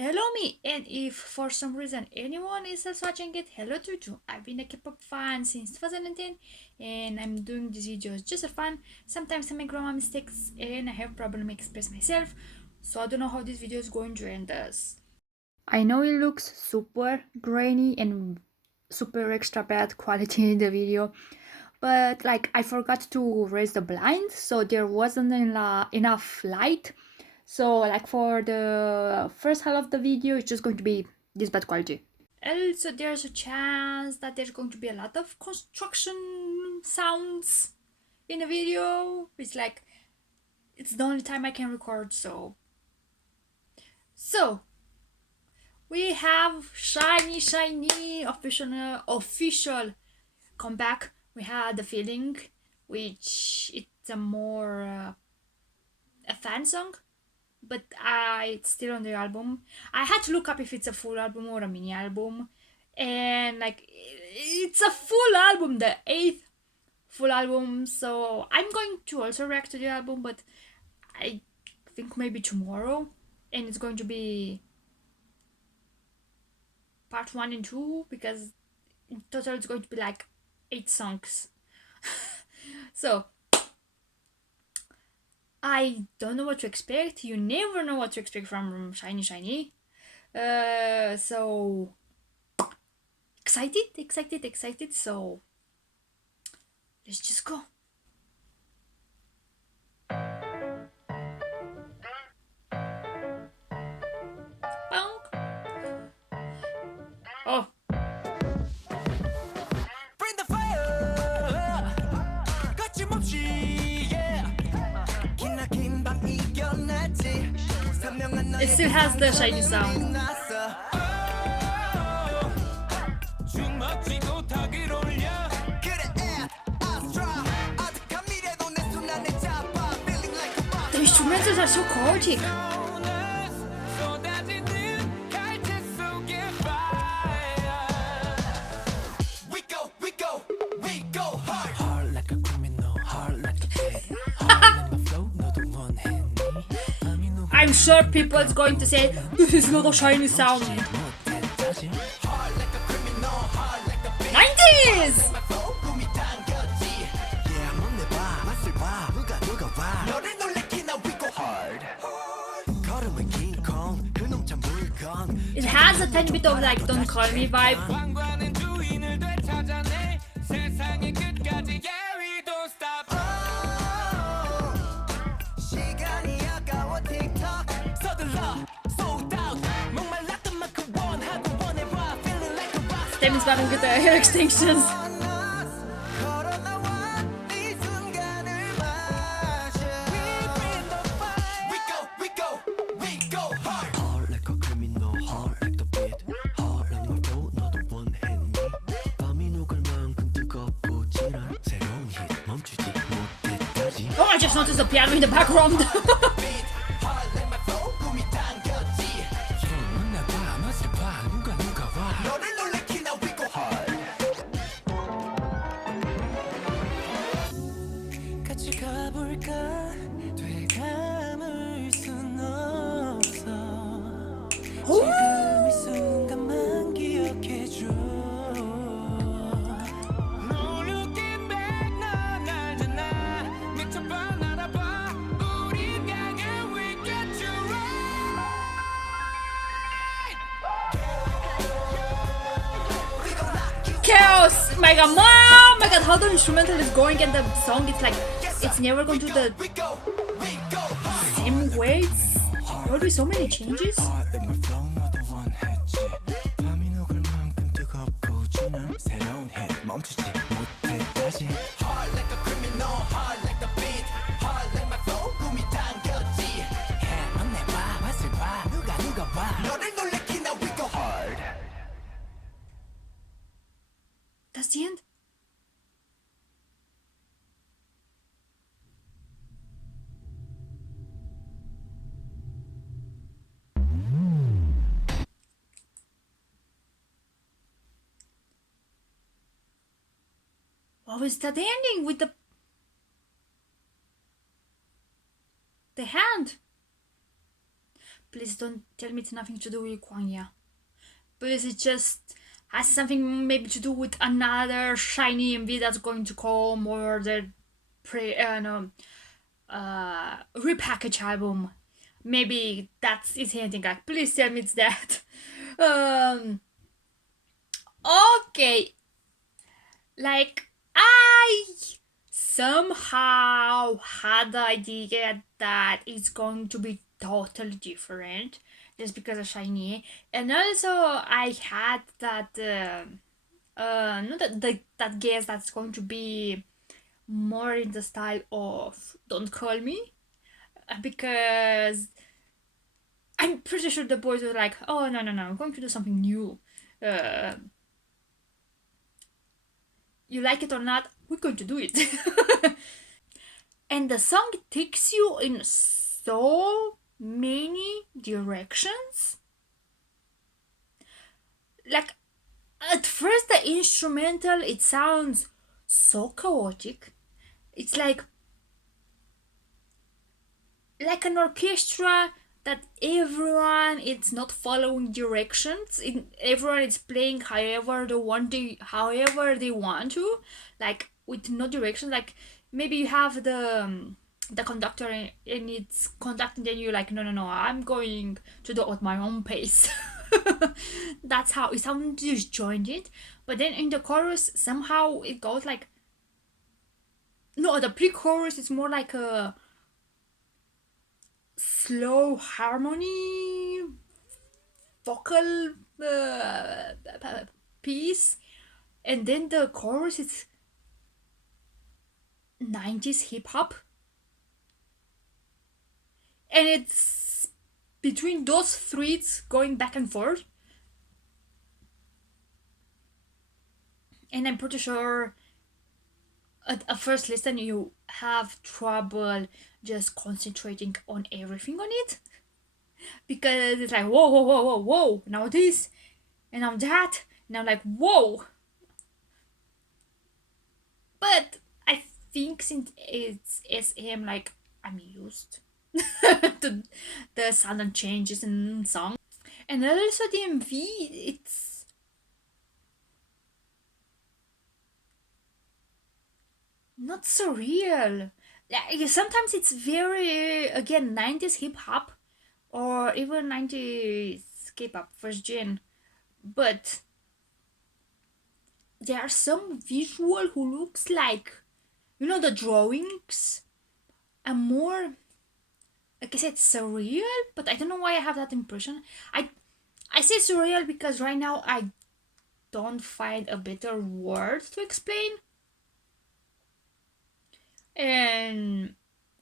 Hello me, and if for some reason anyone is else watching it, hello to you. I've been a K-pop fan since 2010 and I'm doing these videos just for fun. Sometimes I make grammar mistakes and I have problem express myself, so I don't know how this video is going to end us. I know it looks super grainy and super extra bad quality in the video, but like I forgot to raise the blind, so there wasn't enough light. So like for the first half of the video, it's just going to be this bad quality. Also, there's a chance that there's going to be a lot of construction sounds in the video. It's the only time I can record, so we have SHINee official comeback. We had the feeling, which it's a more a fan song, but it's still on the album. I had to look up if it's a full album or a mini album, and like it's a full album, the eighth full album. So I'm going to also react to the album, but I think maybe tomorrow, and it's going to be part one and two because in total it's going to be like 8 songs. So I don't know what to expect. You never know what to expect from SHINee. So excited. So let's just go. Bonk. Oh, Bring the fire 거침없이 yeah. 기나긴 밤 이겨냈지 선명한 너의 it still has the SHINee sound. 났어 주먹쥐고 턱을 올려 그래 Astra 아득한 미래도 내 손안에 잡아 Feeling like a boss The instrumentals are so chaotic. 쏟아지는 갈채 속에 fire we go hard Hard like a criminal hard like a pit Hard like my flow 너도 원했니 밤이 녹아 I'm sure people is going to say this is not a SHINee sound. 못했다지 Hard like a criminal hard like a pit 90s. My flow 꿈이 당겼지 Yeah 넌 내봐 맛을 봐 누가 봐 너를 놀래키나 we go hard 걸음은 킹콩 그놈 참 물건 It has a tiny bit of like don't call me vibe. 왕관은 주인을 되찾아내 세상의 끝까지 yeah we don't stop 시간이 아까워 틱톡 서둘러 sold out 목말랐던 만큼 원하고 원해봐 feeling like a rock That means battle with the hair extensions. 걸어나와 이 순간을 마셔 we go hard Hard like a criminal hard like the beat Hard like my flow 너도 원했니 밤이 녹을 만큼 뜨겁고 진한 새로운 힛 멈추지 못했다지 Oh, I just noticed the piano in the background. Hard like my flow 꿈이 당겼지 손은 내봐 맛을 봐 누가 봐 너를 놀래키나 we go hard 같이 가볼까 되감을 순 없어 지금 이 순간만 기억해줘 No looking back 넌 알잖아 미쳐봐 날아봐 우린 강해 we get you right We gon' rock you Chaos. My god, mom. My god, how the instrumental is going and the song, it's like it's never going to the we go hard same way. There will be so many changes. my flow 너도 원했지 밤이 녹을 만큼 뜨겁고 진한 새로운 힛 멈추지 못했다지 Hard like a criminal hard like the beat Hard like my flow 꿈이 당겼지 해만 내봐 맛을 봐 누가 봐 너를 놀래키나 we go hard That's the end. What was that ending with the hand? Please don't tell me it's nothing to do with Kwangya. Please, it just has something maybe to do with another SHINee MV that's going to come, or the repackage album. Maybe that's it's hinting at. Please tell me it's that. um. Okay. Like, I somehow had the idea that it's going to be totally different just because of SHINee, and also I had that not that guess that's going to be more in the style of "Don't Call Me," because I'm pretty sure the boys were like, "Oh no, I'm going to do something new." Uh, you like it or not, we're going to do it. And the song takes you in so many directions. Like, at first the instrumental, it sounds so chaotic. It's like an orchestra that everyone is not following directions. Everyone is playing however they want to, like with no direction. Like, maybe you have the conductor and it's conducting, then you're like, no, I'm going to do it at my own pace. That's how it sounds disjointed. But then in the chorus, somehow it goes like, no, the pre-chorus is more like a slow harmony vocal piece, and then the chorus is 90s hip hop, and it's between those threads going back and forth. And I'm pretty sure at a first listen you have trouble just concentrating on everything on it, because it's like whoa, now this and now that, and I'm like, whoa. But I think since it's SM, like, I'm used to the sudden changes in song. And also the MV, it's not so real. Like, sometimes it's very, again, 90s hip hop or even 90s K-pop first gen, but there are some visual who looks like, the drawings are more, like I said, surreal, but I don't know why I have that impression. I say surreal because right now I don't find a better word to explain, and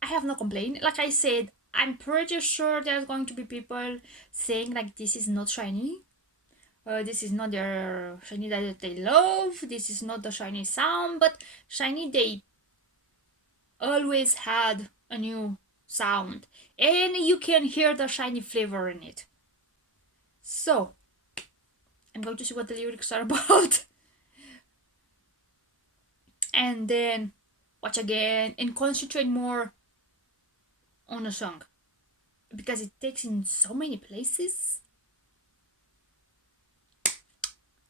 I have no complaint. Like I said, I'm pretty sure there's going to be people saying like, this is not SHINee. This is not their SHINee that they love. This is not the SHINee sound. But SHINee, they always had a new sound, and you can hear the SHINee flavor in it. So I'm going to see what the lyrics are about, and then watch again and concentrate more on the song, because it takes in so many places.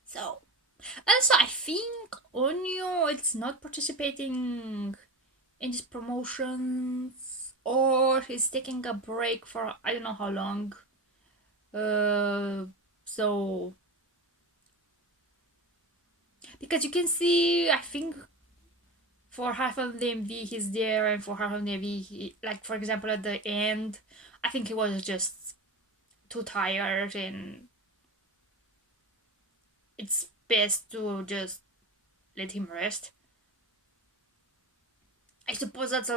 So also, I think Onyo, it's not participating in these promotions, or he's taking a break for I don't know how long. So because you can see, I think for half of the MV he's there, and for half of the MV, like for example at the end, I think he was just too tired, and it's best to just let him rest. I suppose that's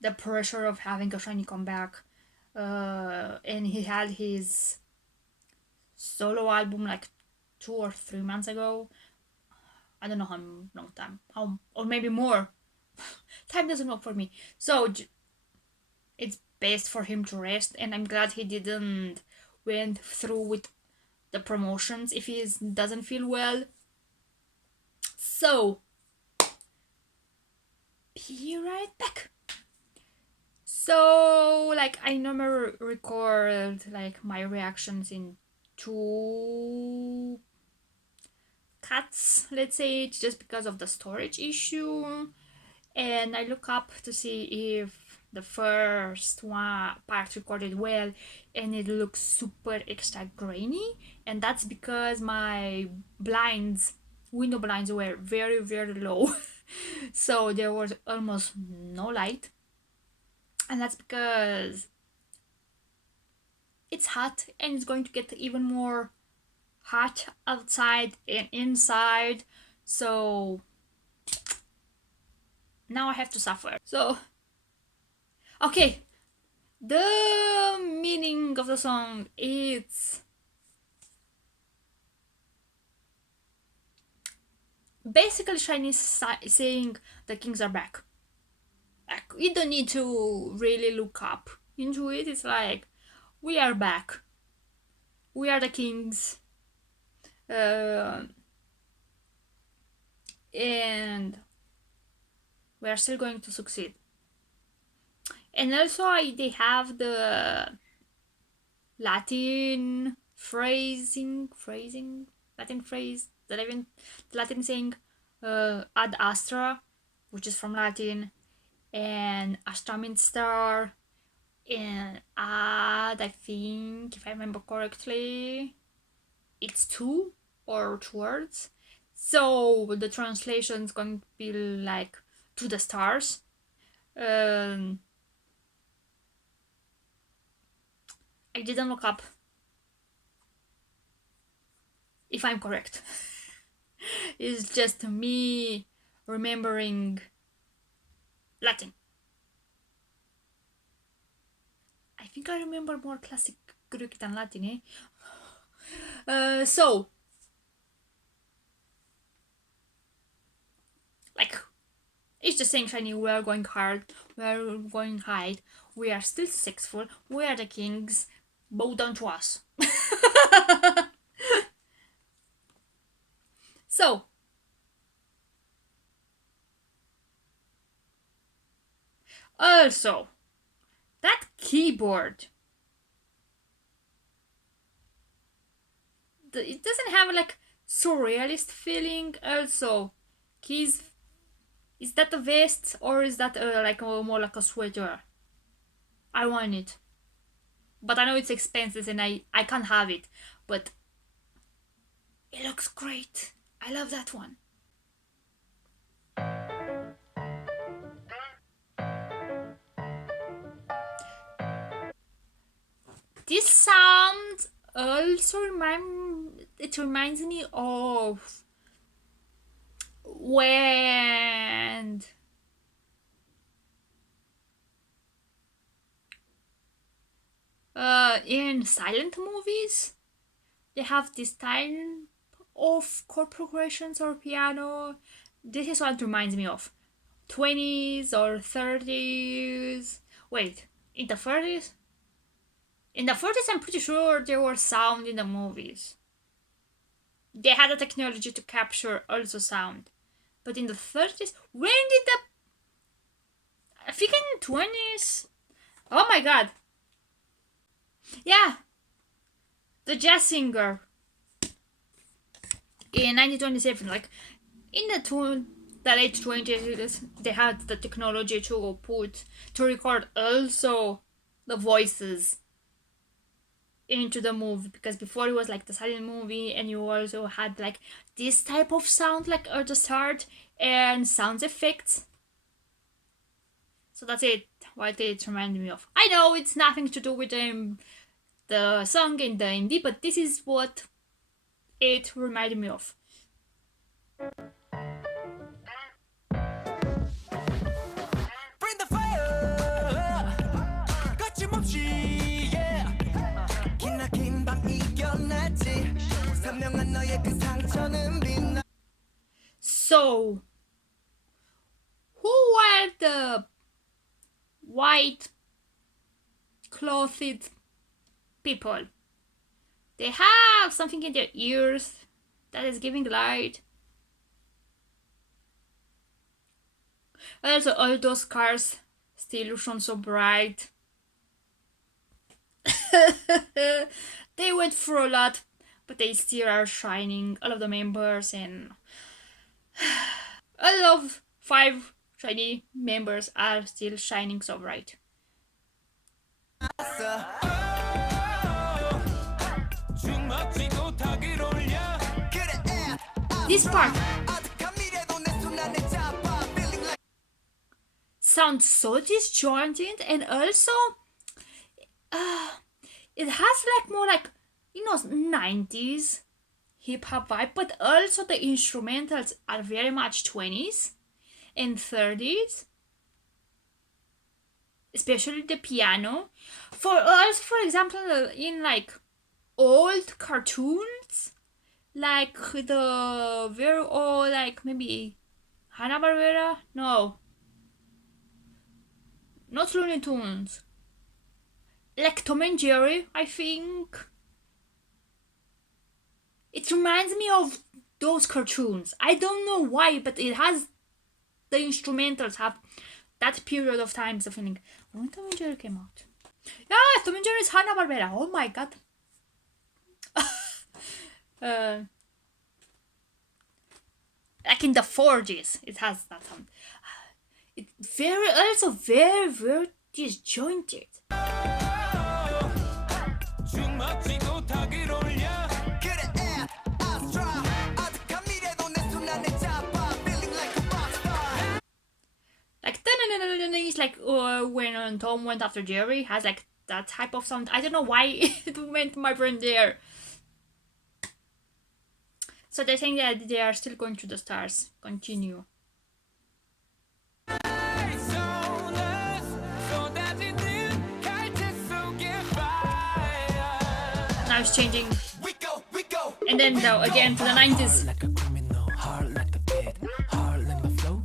the pressure of having a SHINee comeback. And he had his solo album like 2 or 3 months ago. I don't know how long time, or maybe more. Time doesn't work for me, so it's best for him to rest. And I'm glad he didn't went through with the promotions if he doesn't feel well. So be right back. So like I normally record like my reactions in two cuts, let's say, it's just because of the storage issue. And I look up to see if the first one part recorded well, and it looks super extra grainy, and that's because my window blinds were very very low. So there was almost no light, and that's because it's hot and it's going to get even more hot outside and inside. So now I have to suffer. So okay, the meaning of the song is basically SHINee saying the kings are back. Like, you don't need to really look up into it. It's like, we are back. We are the kings. Uh, and we are still going to succeed. And also, they have the Latin Latin phrase, the Latin saying ad astra, which is from Latin, and astra means star, and ad, I think, if I remember correctly, it's two or two words. So the translation is going to be like to the stars. Um, I didn't look up if I'm correct. It's just me remembering Latin. I think I remember more classic Greek than Latin, so, like, it's just saying SHINee, we are going hard, we are going high, we are still successful, we are the kings, bow down to us. So, also, that keyboard, it doesn't have like surrealist feeling. Also, keys, is that a vest or is that like more like a sweater? I want it, but I know it's expensive and I can't have it, but it looks great. I love that one. This sound also reminds me of when in silent movies they have this type of chord progressions or piano. This is what it reminds me of. 20s or 30s. Wait, in the 30s? In the 40s, I'm pretty sure there was sound in the movies. They had the technology to capture also sound. But in the 30s, when did I think in the 20s? Oh my god. Yeah, the jazz singer in 1927, like in the late 20s, they had the technology to record also the voices into the movie, because before it was like the silent movie and you also had like this type of sound like at the start and sound effects. So that's it, what it reminded me of. I know it's nothing to do with the song in the indie, but this is what it reminded me of. Bring the fire 거침없이 yeah 기나긴 밤 이겨냈지 선명한 너의 그 상처는 빛나. So, who are the white clothed people? They have something in their ears that is giving light. Also, all those cars still shone so bright. They went through a lot, but they still are shining, all of the members, and all of 5 SHINee members are still shining so bright. This part sounds so disjointed, and also it has like more like 90s hip hop vibe, but also the instrumentals are very much 20s and 30s, especially the piano. For us, for example, in like old cartoons, like the very old, like maybe Hanna-Barbera? No, not Looney Tunes. Like Tom and Jerry, I think. It reminds me of those cartoons. I don't know why, but it has the instrumentals have that period of time. So feeling when Tom and Jerry came out. Yeah, Tom and Jerry is Hanna-Barbera. Oh my god. Like in the 40s, it has that sound. It's very disjointed. Like it's like when Tom went after Jerry has like that type of sound. I don't know why it went my brain there. So they think that they are still going to the stars. Continue. Now it's changing. And then again to the 90s.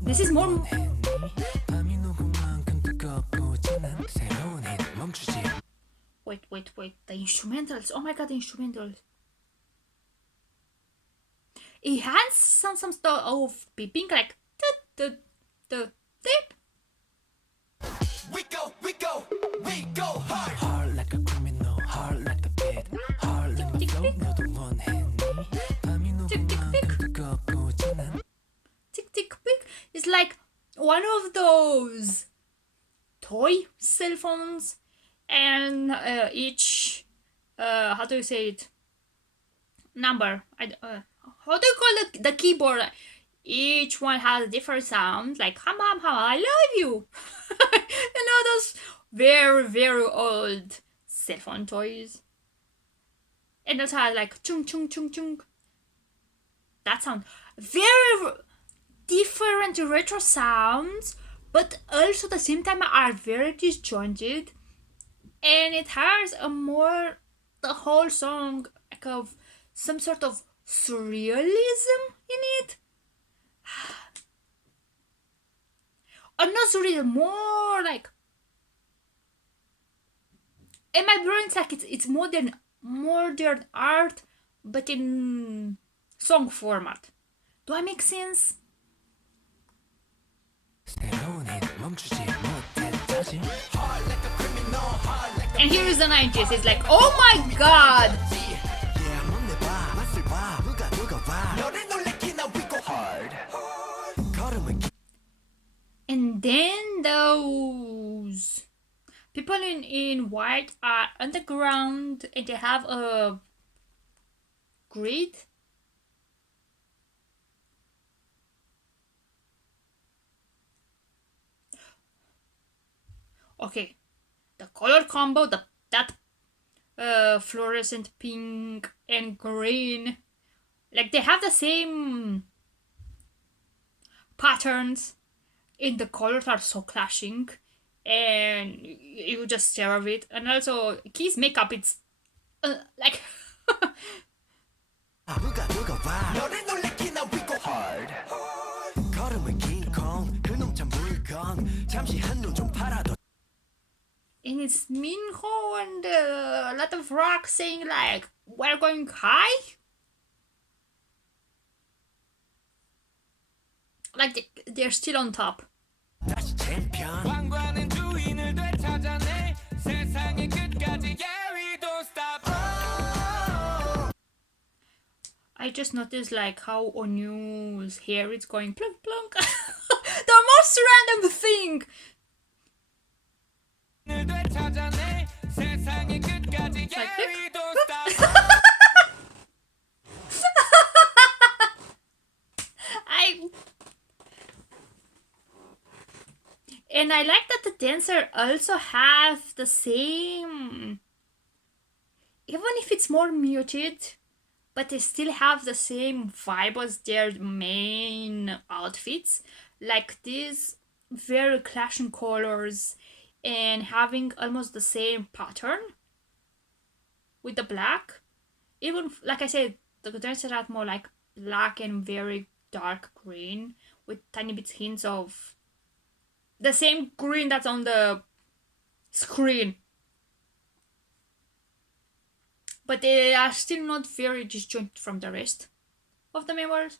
This is more. Wait. The instrumentals. Oh my god, the instrumentals. It has some stuff of beeping like the tip. We go hard like a criminal, hard like the pit, hard like my flow. 너도 원했니? 밤이 녹으면 뜨겁고 진한. Tick tick pick. It's like one of those toy cell phones, and each how do you say it? Number. How do you call the keyboard? Each one has a different sound, like hum, I love you. Those very old cell phone toys. And also has like chung chung chung chung. That sound. Very different retro sounds, but also at the same time are very disjointed. And it has the whole song like of some sort of surrealism in it. Or not surreal, more like in my brain it's like it's modern art, but in song format. Do I make sense? And here is the 90s. It's like, oh my god! And then those people in white are underground and they have a grid. Okay, the color combo, that fluorescent pink and green, like they have the same patterns in the colors are so clashing, and you just stare at it. And also Key's makeup, it's like and it's Minho and a lot of rock saying like, we're going high. Like they're still on top. I just noticed like how Onu's hair is going plunk plunk. The most random thing. Like I and I like that the dancer also have the same, even if it's more muted, but they still have the same vibe as their main outfits, like these very clashing colors and having almost the same pattern with the black. Even like I said, the dancers are more like black and very dark green with tiny bits hints of the same green that's on the screen, but they are still not very disjointed from the rest of the members.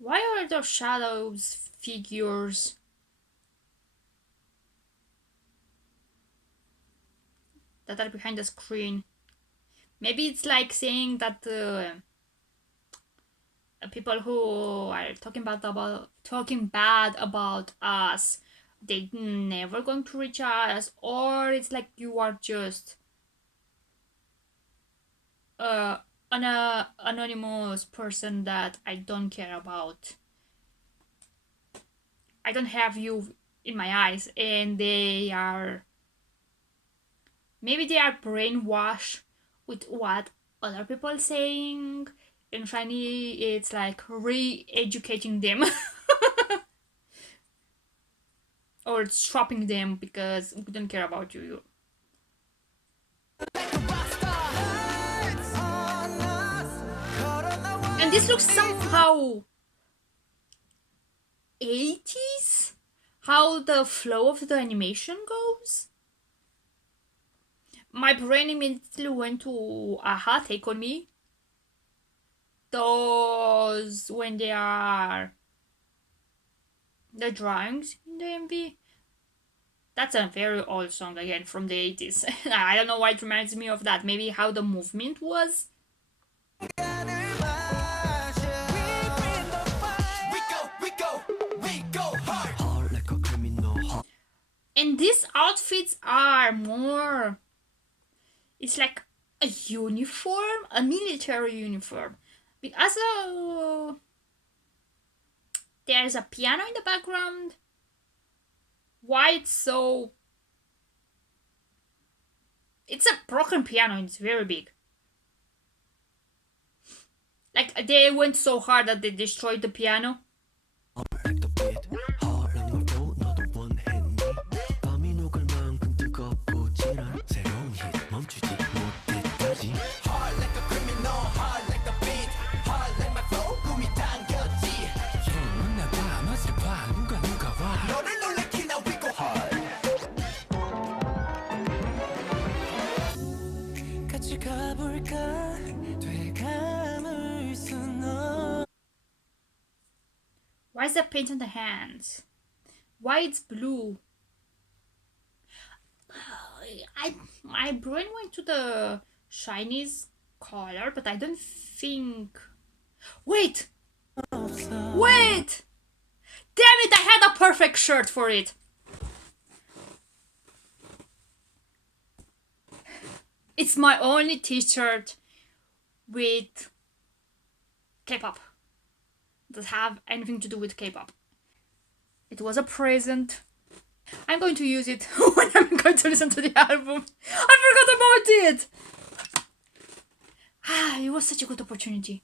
Why are there shadows figures that are behind the screen? Maybe it's like saying that people who are talking bad about us, they never going to reach us, or it's like you are just an anonymous person that I don't care about. I don't have you in my eyes, and maybe they are brainwashed with what other people saying. And SHINee, it's like re-educating them or stopping them because we don't care about you. And this looks somehow 80s, how the flow of the animation goes. My brain immediately went to Aha, Take On Me. Those when they are the drawings in the MV. That's a very old song again from the 80s. I don't know why it reminds me of that. Maybe how the movement was. And these outfits are more. It's like a uniform, a military uniform. Because there's a piano in the background. Why it's so. It's a broken piano and it's very big. Like they went so hard that they destroyed the piano. Why is the paint on the hands? Why it's blue? My brain went to the SHINee's color, but I don't think. Wait! Wait! Damn it! I had a perfect shirt for it. It's my only T-shirt with K-pop that have anything to do with K-pop. It was a present. I'm going to use it when I'm going to listen to the album. I forgot about it. It was such a good opportunity.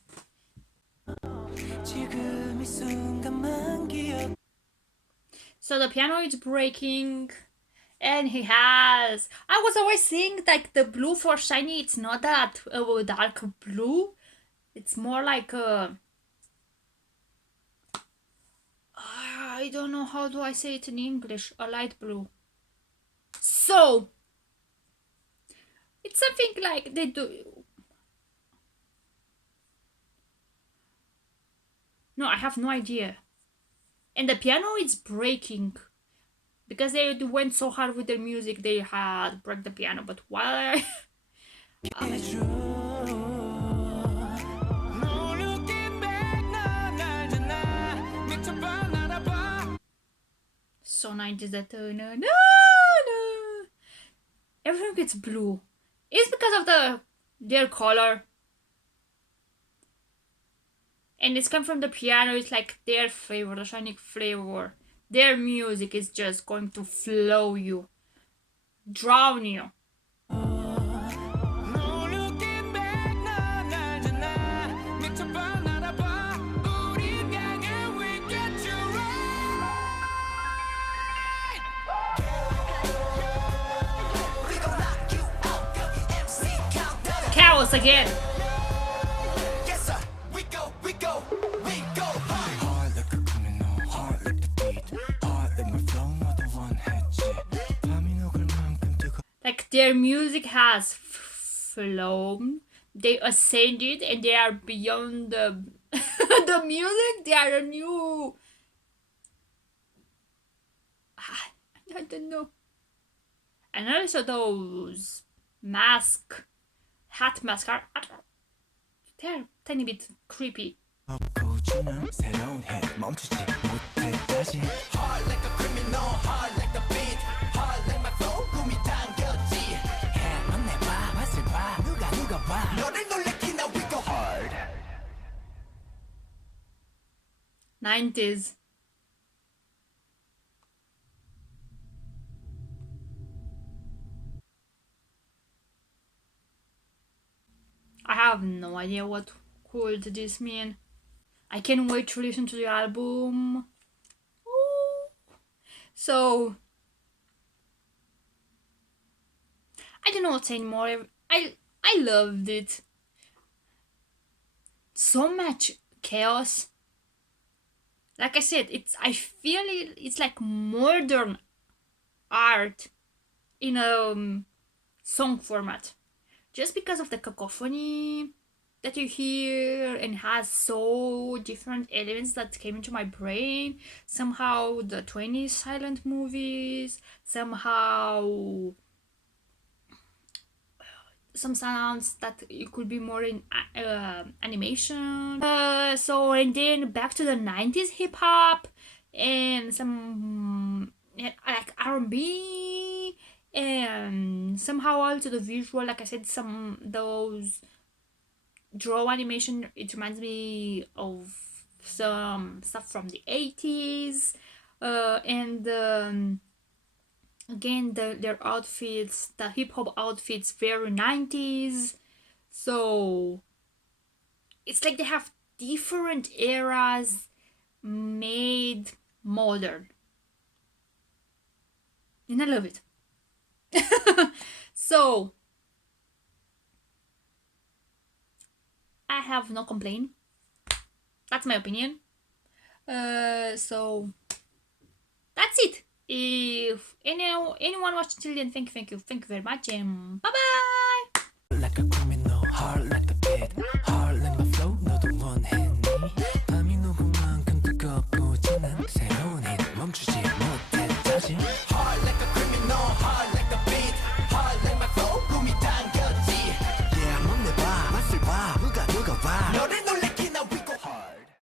So the piano is breaking, and he has. I was always saying like the blue for SHINee. It's not that dark blue. It's more like a. I don't know how do I say it in English. A light blue. So it's something like they do. No, I have no idea. And the piano is breaking because they went so hard with their music. They had broke the piano. But why? No looking back, 넌 알잖아. 미쳐봐 날아봐. So 90s that no. Everything gets blue. It's because of their color. And it's come from the piano. It's like their flavor, the SHINee flavor. Their music is just going to flow you, drown you. No looking back, 넌 알잖아. 미쳐봐 날아봐. 우린 강해, we get you right. We gon' knock you out, 여기 MC countdown. Chaos again. Yes sir, we go hard. Hard like a criminal, hard like the beat, hard like my flow, 너도 원했지. 밤이 녹을 만큼 뜨거. Like their music has flown. They ascended and they are beyond the the music. They are a new. I don't know. And also those hat mask are they're tiny bit creepy. 고주는 새로운 hit 멈추지 못할 다시. Hard like a criminal, hard like the beat, hard like my flow, 꿈이 당겼지. 해만 내봐, 맛을 봐, 누가 봐. 너를 놀래키 now we go hard. 90s. I have no idea what could this mean. I can't wait to listen to the album. Ooh. So I don't know what to say anymore. I loved it. So much chaos. Like I said, I feel it's like modern art in a song format. Just because of the cacophony that you hear and has so different elements that came into my brain. Somehow the 20s silent movies, somehow some sounds that it could be more in animation. So and then back to the 90s hip hop and some like R&B and somehow also the visual, like I said, some those draw animation. It reminds me of some stuff from the 80s and again their outfits, the hip-hop outfits, very 90s. So it's like they have different eras made modern, and I love it. So I have no complaint. That's my opinion. So that's it. If anyone watched till then, thank you very much, and bye bye.